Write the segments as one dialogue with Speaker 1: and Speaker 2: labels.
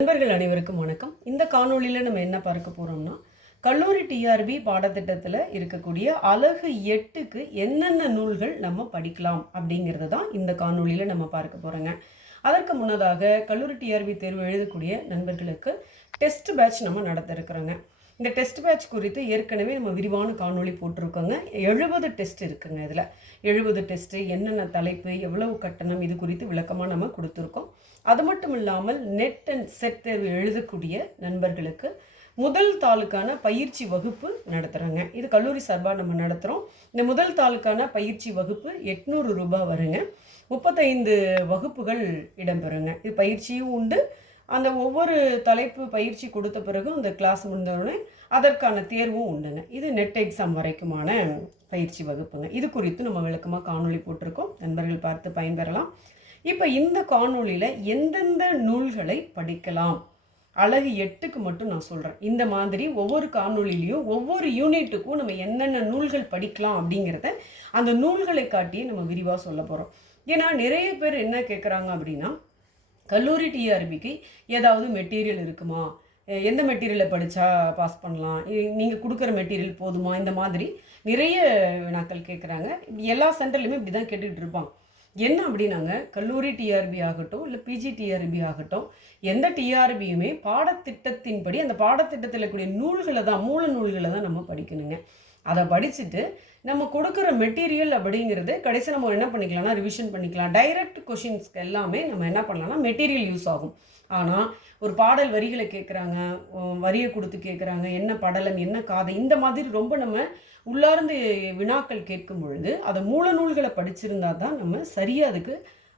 Speaker 1: நண்பர்கள் அனைவருக்கும் வணக்கம். இந்த காணொளியில் நம்ம என்ன பார்க்க போகிறோம்னா கல்லூரி டிஆர்பி பாடத்திட்டத்தில் இருக்கக்கூடிய அழகு எட்டுக்கு என்னென்ன நூல்கள் நம்ம படிக்கலாம் அப்படிங்கிறது தான் இந்த காணொலியில் நம்ம பார்க்க போகிறோங்க அதற்கு முன்னதாக கல்லூரி டிஆர்பி தேர்வு எழுதக்கூடிய நண்பர்களுக்கு டெஸ்ட் பேட்ச் நம்ம நடத்திருக்கிறோங்க. இந்த டெஸ்ட் பேட்ச் குறித்து ஏற்கனவே நம்ம விரிவான காணொளி போட்டிருக்கோங்க. எழுபது டெஸ்ட் இருக்குங்க இதில். எழுபது டெஸ்ட்டு என்னென்ன தலைப்பு எவ்வளவு கட்டணம் இது குறித்து விளக்கமாக நம்ம கொடுத்துருக்கோம். அது மட்டும் இல்லாமல் நெட் அண்ட் செட் தேர்வு எழுதக்கூடிய நண்பர்களுக்கு முதல் தாளுக்கான பயிற்சி வகுப்பு நடத்துகிறோங்க இது கல்லூரி சார்பாக நம்ம நடத்துகிறோம் இந்த முதல் தாளுக்கான பயிற்சி வகுப்பு எட்நூறு ரூபாய் வருங்க. முப்பத்தைந்து வகுப்புகள் இடம்பெறுங்க. இது பயிற்சியும் உண்டு. அந்த ஒவ்வொரு தலைப்பு பயிற்சி கொடுத்த பிறகும் அந்த கிளாஸ் முடிந்தவுடனே அதற்கான தேர்வும் உண்டுங்க. இது நெட் எக்ஸாம் வரைக்குமான பயிற்சி வகுப்புங்க. இது குறித்து நம்ம விளக்கமாக காணொளி போட்டிருக்கோம். நண்பர்கள் பார்த்து பயன்பெறலாம். இப்போ இந்த காணொளியில் எந்தெந்த நூல்களை படிக்கலாம்? அழகு எட்டுக்கு மட்டும் நான் சொல்கிறேன் இந்த மாதிரி ஒவ்வொரு காணொலிலையும் ஒவ்வொரு யூனிட்டுக்கும் நம்ம என்னென்ன நூல்கள் படிக்கலாம் அப்படிங்கிறத அந்த நூல்களை காட்டியே நம்ம விரிவாக சொல்ல போகிறோம் ஏன்னா நிறைய பேர் என்ன கேட்குறாங்க அப்படின்னா கல்லூரி டிஆர்பிக்கு ஏதாவது மெட்டீரியல் இருக்குமா? எந்த மெட்டீரியலை படித்தா பாஸ் பண்ணலாம்? நீங்கள் கொடுக்குற மெட்டீரியல் போதுமா? இந்த மாதிரி நிறைய வினாக்கள் கேட்குறாங்க எல்லா சென்டர்லையுமே இப்படி தான் கேட்டுக்கிட்டு இருப்பாங்க. என்ன அப்படின்னாங்க கல்லூரி டிஆர்பி ஆகட்டும் இல்லை பிஜி டிஆர்பி ஆகட்டும் எந்த டிஆர்பியுமே பாடத்திட்டத்தின்படி அந்த பாடத்திட்டத்தில் இருக்கக்கூடிய நூல்களை தான் மூல நூல்களை தான் நம்ம படிக்கணுங்க. அதை படிச்சுட்டு நம்ம கொடுக்குற மெட்டீரியல் அப்படிங்கிறது கடைசி நம்ம என்ன பண்ணிக்கலாம்னா ரிவிஷன் பண்ணிக்கலாம். டைரக்ட் கொஷின்ஸ்க்கு எல்லாமே நம்ம என்ன பண்ணலாம்னா மெட்டீரியல் யூஸ் ஆகும். ஆனால் ஒரு பாடல் வரிகளை கேட்குறாங்க வரியை கொடுத்து கேட்குறாங்க என்ன படலம் என்ன காதை இந்த மாதிரி ரொம்ப நம்ம உள்ளார்ந்து வினாக்கள் கேட்கும் பொழுது அதை மூல நூல்களை படிச்சிருந்தா தான் நம்ம சரியாக அதுக்கு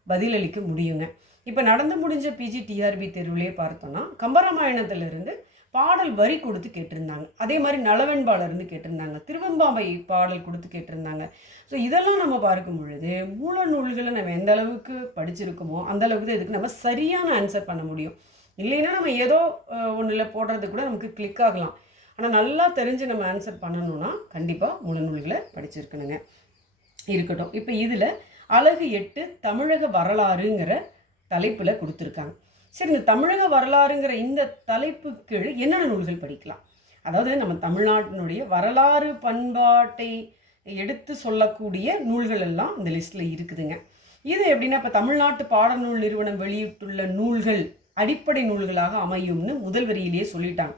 Speaker 1: பதிலளிக்க முடியுங்க. இப்போ நடந்து முடிஞ்ச பிஜி டிஆர்பி தேர்வுலேயே பார்த்தோன்னா கம்பராமாயணத்திலிருந்து பாடல் வரி கொடுத்து கேட்டிருந்தாங்க. அதே மாதிரி நலவெண்பாளர் இருந்து கேட்டிருந்தாங்க. திருவெம்பாவை பாடல் கொடுத்து கேட்டிருந்தாங்க. ஸோ இதெல்லாம் நம்ம பார்க்கும் பொழுது மூல நூல்களை நம்ம எந்த அளவுக்கு படிச்சிருக்கோமோ அந்த அளவுக்கு தான் இதுக்கு நம்ம சரியான ஆன்சர் பண்ண முடியும். இல்லைன்னா நம்ம ஏதோ ஒன்றில் போடுறது கூட நமக்கு கிளிக் ஆகலாம். ஆனால் நல்லா தெரிஞ்சு நம்ம ஆன்சர் பண்ணணும்னா கண்டிப்பாக மூல நூல்களை படிச்சிருக்கணுங்க. இருக்கட்டும். இப்போ இதில் அழகு எட்டு தமிழக வரலாறுங்கிற தலைப்பில் கொடுத்துருக்காங்க. சரி இந்த தமிழக வரலாறுங்கிற இந்த தலைப்புக்கு என்னென்ன நூல்கள் படிக்கலாம்? அதாவது நம்ம தமிழ்நாட்டினுடைய வரலாறு பண்பாட்டை எடுத்து சொல்லக்கூடிய நூல்கள் எல்லாம் இந்த லிஸ்ட்டில் இருக்குதுங்க. இது எப்படின்னா இப்போ தமிழ்நாட்டு பாடநூல் நிறுவனம் வெளியிட்டுள்ள நூல்கள் அடிப்படை நூல்களாக அமையும்னு முதல் வரியிலேயே சொல்லிட்டாங்க.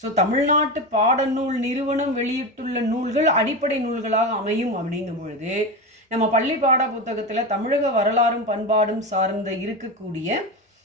Speaker 1: ஸோ தமிழ்நாட்டு பாடநூல் நிறுவனம் வெளியிட்டுள்ள நூல்கள் அடிப்படை நூல்களாக அமையும் அப்படிங்கும் பொழுது நம்ம பள்ளி பாட புத்தகத்தில் தமிழக வரலாறும் பண்பாடும் சார்ந்த இருக்கக்கூடிய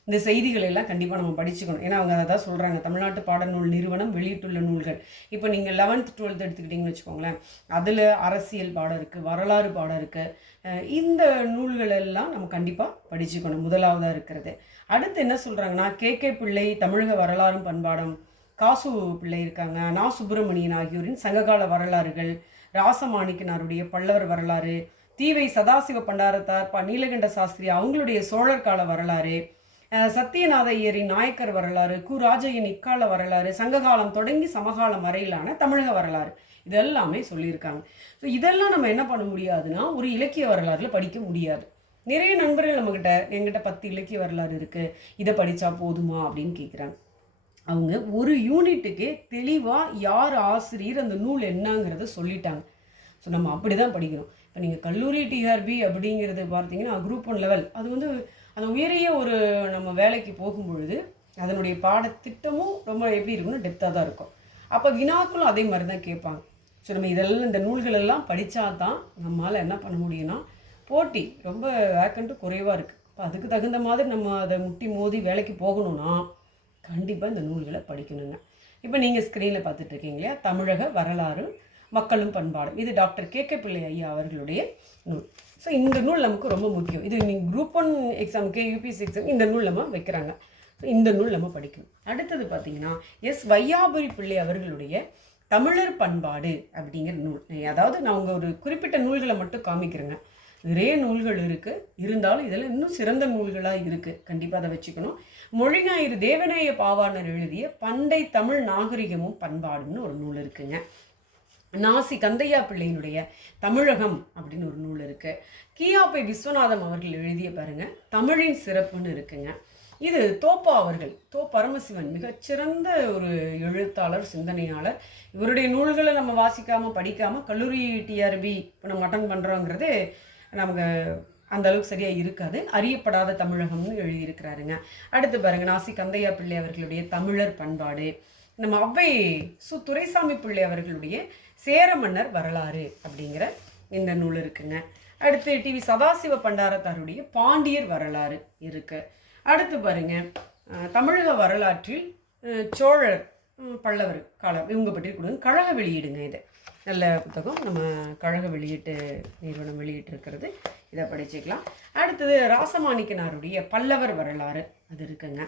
Speaker 1: இந்த செய்திகளை எல்லாம் கண்டிப்பாக நம்ம படிச்சுக்கணும். ஏன்னா அவங்க அதை தான் சொல்கிறாங்க தமிழ்நாட்டு பாடநூல் நிறுவனம் வெளியிட்டுள்ள நூல்கள். இப்போ நீங்கள் லெவன்த் டுவெல்த் எடுத்துக்கிட்டிங்கன்னு வச்சுக்கோங்களேன் அதில் அரசியல் பாடம் இருக்குது வரலாறு பாடம் இருக்குது இந்த நூல்கள் எல்லாம் நம்ம கண்டிப்பாக படிச்சுக்கணும். முதலாவதாக இருக்கிறது. அடுத்து என்ன சொல்கிறாங்கன்னா கே. கே. பிள்ளை தமிழக வரலாறும் பண்பாடும். காசு பிள்ளை இருக்காங்க நா. சுப்பிரமணியன் ஆகியோரின் சங்ககால வரலாறுகள் ராசமாணிக்கனாருடைய பல்லவர் வரலாறு தீவை சதாசிவ பண்டாரத்தார் ப நீலகண்ட சாஸ்திரி அவங்களுடைய சோழர் கால வரலாறு சத்யநாத ஐயரின் நாயக்கர் வரலாறு கு ராஜையின் இக்கால வரலாறு சங்ககாலம் தொடங்கி சமகாலம் வரையிலான தமிழக வரலாறு. இதெல்லாமே சொல்லியிருக்காங்க. ஸோ இதெல்லாம் நம்ம என்ன பண்ண முடியாதுன்னா ஒரு இலக்கிய வரலாறுல படிக்க முடியாது. நிறைய நண்பர்கள் நம்மக்கிட்ட எங்கிட்ட பத்து இலக்கிய வரலாறு இருக்குது இதை படித்தா போதுமா? அப்படின்னு கேட்குறாங்க அவங்க ஒரு யூனிட்டுக்கே தெளிவாக யார் ஆசிரியர் அந்த நூல் என்னங்கிறத சொல்லிட்டாங்க. ஸோ நம்ம அப்படி தான் படிக்கணும். இப்போ நீங்கள் கல்லூரி டிஆர்பி அப்படிங்கிறது பார்த்தீங்கன்னா குரூப் ஒன் லெவல் அது வந்து அந்த உயரிய ஒரு நம்ம வேலைக்கு போகும்பொழுது அதனுடைய பாடத்திட்டமும் ரொம்ப எப்படி இருக்கும்னா டெப்த்தாக தான் இருக்கும். அப்போ வினாக்களும் அதே மாதிரி தான் கேட்பாங்க. ஸோ நம்ம இதெல்லாம் இந்த நூல்களெல்லாம் படித்தா தான் நம்மளால் என்ன பண்ண முடியும்னா போட்டி ரொம்ப வேக்கண்ட்டு குறைவாக இருக்குது இப்போ அதுக்கு தகுந்த மாதிரி நம்ம அதை முட்டி மோதி வேலைக்கு போகணும்னா கண்டிப்பாக இந்த நூல்களை படிக்கணுங்க. இப்போ நீங்கள் ஸ்க்ரீனில் பார்த்துட்ருக்கீங்களே இல்லையா? தமிழக வரலாறு மக்களும் பண்பாடும் இது டாக்டர் கே கே பிள்ளை ஐயா அவர்களுடைய நூல். ஸோ இந்த நூல் நமக்கு ரொம்ப முக்கியம். இது நீங்கள் குரூப் ஒன் எக்ஸாமுக்கு யூபிஎஸ்சி எக்ஸாம் இந்த நூல் நம்ம வைக்கிறாங்க. ஸோ இந்த நூல் நம்ம படிக்கணும். அடுத்தது பார்த்தீங்கன்னா எஸ். வையாபுரி பிள்ளை அவர்களுடைய தமிழர் பண்பாடு அப்படிங்கிற நூல். அதாவது நான் உங்கள் ஒரு குறிப்பிட்ட நூல்களை மட்டும் காமிக்கிறேங்க. நிறைய நூல்கள் இருக்குது இருந்தாலும் இதில் இன்னும் சிறந்த நூல்களாக இருக்குது கண்டிப்பாக அதை வச்சுக்கணும். மொழிநாயிறு தேவநேய பாவாணர் எழுதிய பண்டை தமிழ் நாகரிகமும் பண்பாடுன்னு ஒரு நூல் இருக்குங்க. நாசி கந்தையா பிள்ளையினுடைய தமிழகம் அப்படின்னு ஒரு நூல் இருக்கு. கியாப்பை விஸ்வநாதம் அவர்கள் எழுதிய பாருங்க தமிழின் சிறப்புன்னு இருக்குங்க. இது தோப்பா அவர்கள் தோ பரமசிவன் மிகச்சிறந்த ஒரு எழுத்தாளர் சிந்தனையாளர். இவருடைய நூல்களை நம்ம வாசிக்காமல் படிக்காமல் கல்லூரி டிஆர்பி இப்போ நம்ம அட்டன் பண்ணுறோங்கிறது நமக்கு அந்த அளவுக்கு சரியாக இருக்காது. அறியப்படாத தமிழகம்னு எழுதியிருக்கிறாருங்க. அடுத்து பாருங்க நாசி கந்தையா பிள்ளை அவர்களுடைய தமிழர் பண்பாடு. நம்ம அவ்வை சு துரைசாமி பிள்ளை அவர்களுடைய சேர மன்னர் வரலாறு அப்படிங்கிற இந்த நூல் இருக்குங்க. அடுத்து டிவி சதாசிவ பண்டாரத்தாருடைய பாண்டியர் வரலாறு இருக்கு. அடுத்து பாருங்க தமிழக வரலாற்றில் சோழர் பல்லவர் காலம் இவங்க பற்றி கொடுங்க கழக வெளியீடுங்க இது. நல்ல புத்தகம். நம்ம கழக வெளியீட்டு நிறுவனம் வெளியிட்டிருக்கிறது. இதை படிச்சுக்கலாம். அடுத்தது ராசமாணிக்கனாருடைய பல்லவர் வரலாறு அது இருக்குங்க.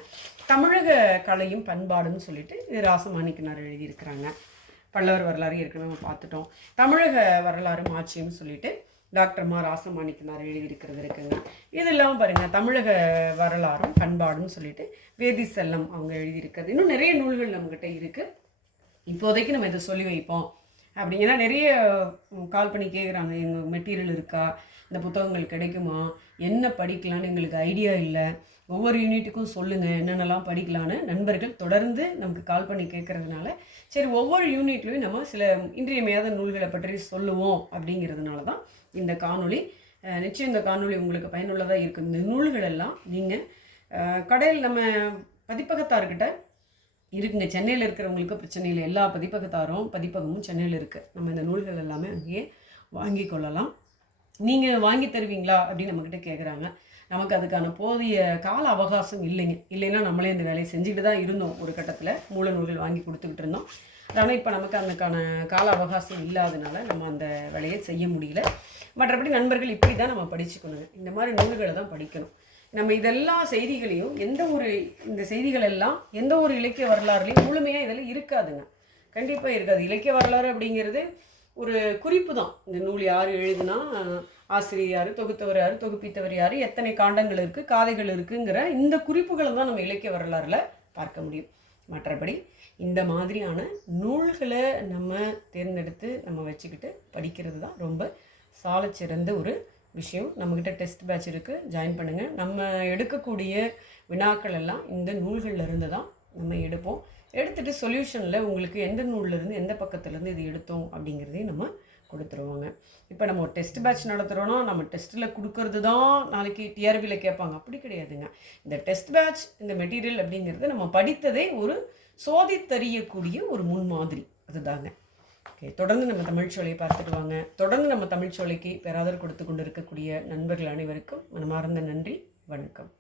Speaker 1: தமிழக கலையும் பண்பாடுன்னு சொல்லிட்டு இது ராசமாணிக்கனார் எழுதியிருக்கிறாங்க. பல்லவர் வரலாறு ஏற்கனவே நம்ம பார்த்துட்டோம். தமிழக வரலாறு ஆட்சியும் சொல்லிட்டு டாக்டர் மா. ராசமாணிக்கனார் எழுதியிருக்கிறது இருக்குங்க. இது இல்லாமல் பாருங்கள் தமிழக வரலாறும் பண்பாடும் சொல்லிட்டு வேதி செல்லம் அவங்க எழுதியிருக்கிறது. இன்னும் நிறைய நூல்கள் நம்மக்கிட்ட இருக்குது இப்போதைக்கு நம்ம இதை சொல்லி வைப்போம். அப்படிங்கன்னா நிறைய கால் பண்ணி கேட்குறாங்க எங்கள் மெட்டீரியல் இருக்கா? இந்த புத்தகங்கள் கிடைக்குமா? என்ன படிக்கலான்னு எங்களுக்கு ஐடியா இல்லை. ஒவ்வொரு யூனிட்டுக்கும் சொல்லுங்கள் என்னென்னலாம் படிக்கலான்னு நண்பர்கள் தொடர்ந்து நமக்கு கால் பண்ணி கேட்குறதுனால சரி ஒவ்வொரு யூனிட்லையும் நம்ம சில இன்றியமையாத நூல்களை பற்றி சொல்லுவோம் அப்படிங்கிறதுனால தான் இந்த காணொளி. நிச்சயம் இந்த காணொளி உங்களுக்கு பயனுள்ளதாக இருக்கும். இந்த நூல்கள் எல்லாம் நீங்கள் கடையில் நம்ம பதிப்பகத்தார்கிட்ட இருக்குங்க. சென்னையில் இருக்கிறவங்களுக்கு பிரச்சனை இல்லை. எல்லா பதிப்பகத்தாரும் பதிப்பகமும் சென்னையில் இருக்குது நம்ம இந்த நூல்கள் எல்லாமே அங்கேயே வாங்கி கொள்ளலாம். நீங்கள் வாங்கி தருவீங்களா அப்படின்னு நம்மக்கிட்ட கேட்குறாங்க நமக்கு அதுக்கான போதிய கால அவகாசம் இல்லைங்க. இல்லைன்னா நம்மளே இந்த வேலையை செஞ்சுக்கிட்டு தான் இருந்தோம். ஒரு கட்டத்தில் மூல நூல்கள் வாங்கி கொடுத்துக்கிட்டு இருந்தோம். ஆனால் இப்போ நமக்கு அதுக்கான கால அவகாசம் இல்லாதனால நம்ம அந்த வேலையை செய்ய முடியல. மற்றபடி நண்பர்கள் இப்படி தான் நம்ம படிச்சுக்கணுங்க. இந்த மாதிரி நூல்களை தான் படிக்கணும். நம்ம இதெல்லா செய்திகளையும் எந்த ஒரு இந்த செய்திகள் எல்லாம் எந்த ஒரு இலக்கிய வரலாறுலையும் முழுமையாக இதெல்லாம் இருக்காதுங்க. கண்டிப்பாக இருக்காது. இலக்கிய வரலாறு அப்படிங்கிறது ஒரு குறிப்பு தான். இந்த நூல் யார் எழுதுனா ஆசிரியர் யார் தொகுத்தவர் யார் தொகுப்பித்தவர் யார் எத்தனை காண்டங்கள் இருக்குது காதைகள் இருக்குங்கிற இந்த குறிப்புகளை தான் நம்ம இலக்கிய வரலாறுல பார்க்க முடியும். மற்றபடி இந்த மாதிரியான நூல்களை நம்ம தேர்ந்தெடுத்து நம்ம வச்சுக்கிட்டு படிக்கிறது தான் ரொம்ப சாலச்சிறந்த ஒரு விஷயம். நம்மக்கிட்ட டெஸ்ட் பேட்ச் இருக்குது ஜாயின் பண்ணுங்கள் நம்ம எடுக்கக்கூடிய வினாக்கள் எல்லாம் இந்த நூல்களில் இருந்து தான் நம்ம எடுப்போம். எடுத்துகிட்டு சொல்யூஷனில் உங்களுக்கு எந்த நூல்லேருந்து எந்த பக்கத்துலேருந்து இது எடுத்தோம் அப்படிங்கிறதையும் நம்ம கொடுத்துருவாங்க. இப்போ நம்ம ஒரு டெஸ்ட் பேட்ச் நடத்துகிறோன்னா நம்ம டெஸ்ட்டில் கொடுக்கறது தான் நாளைக்கு டிஆர்பியில் கேட்பாங்க. அப்படி கிடையாதுங்க. இந்த டெஸ்ட் பேட்ச் இந்த மெட்டீரியல் அப்படிங்கிறது நம்ம படித்ததே ஒரு சோதித்தறியக்கூடிய ஒரு முன்மாதிரி. அதுதாங்க. ஓகே தொடர்ந்து நம்ம தமிழ்ச்சோலையை பார்த்துட்டு வாங்க. தொடர்ந்து நம்ம தமிழ்ச்சோலைக்கு பேராதரவு கொடுத்து கொண்டு இருக்கக்கூடிய நண்பர்கள் அனைவருக்கும் மனமார்ந்த நன்றி. வணக்கம்.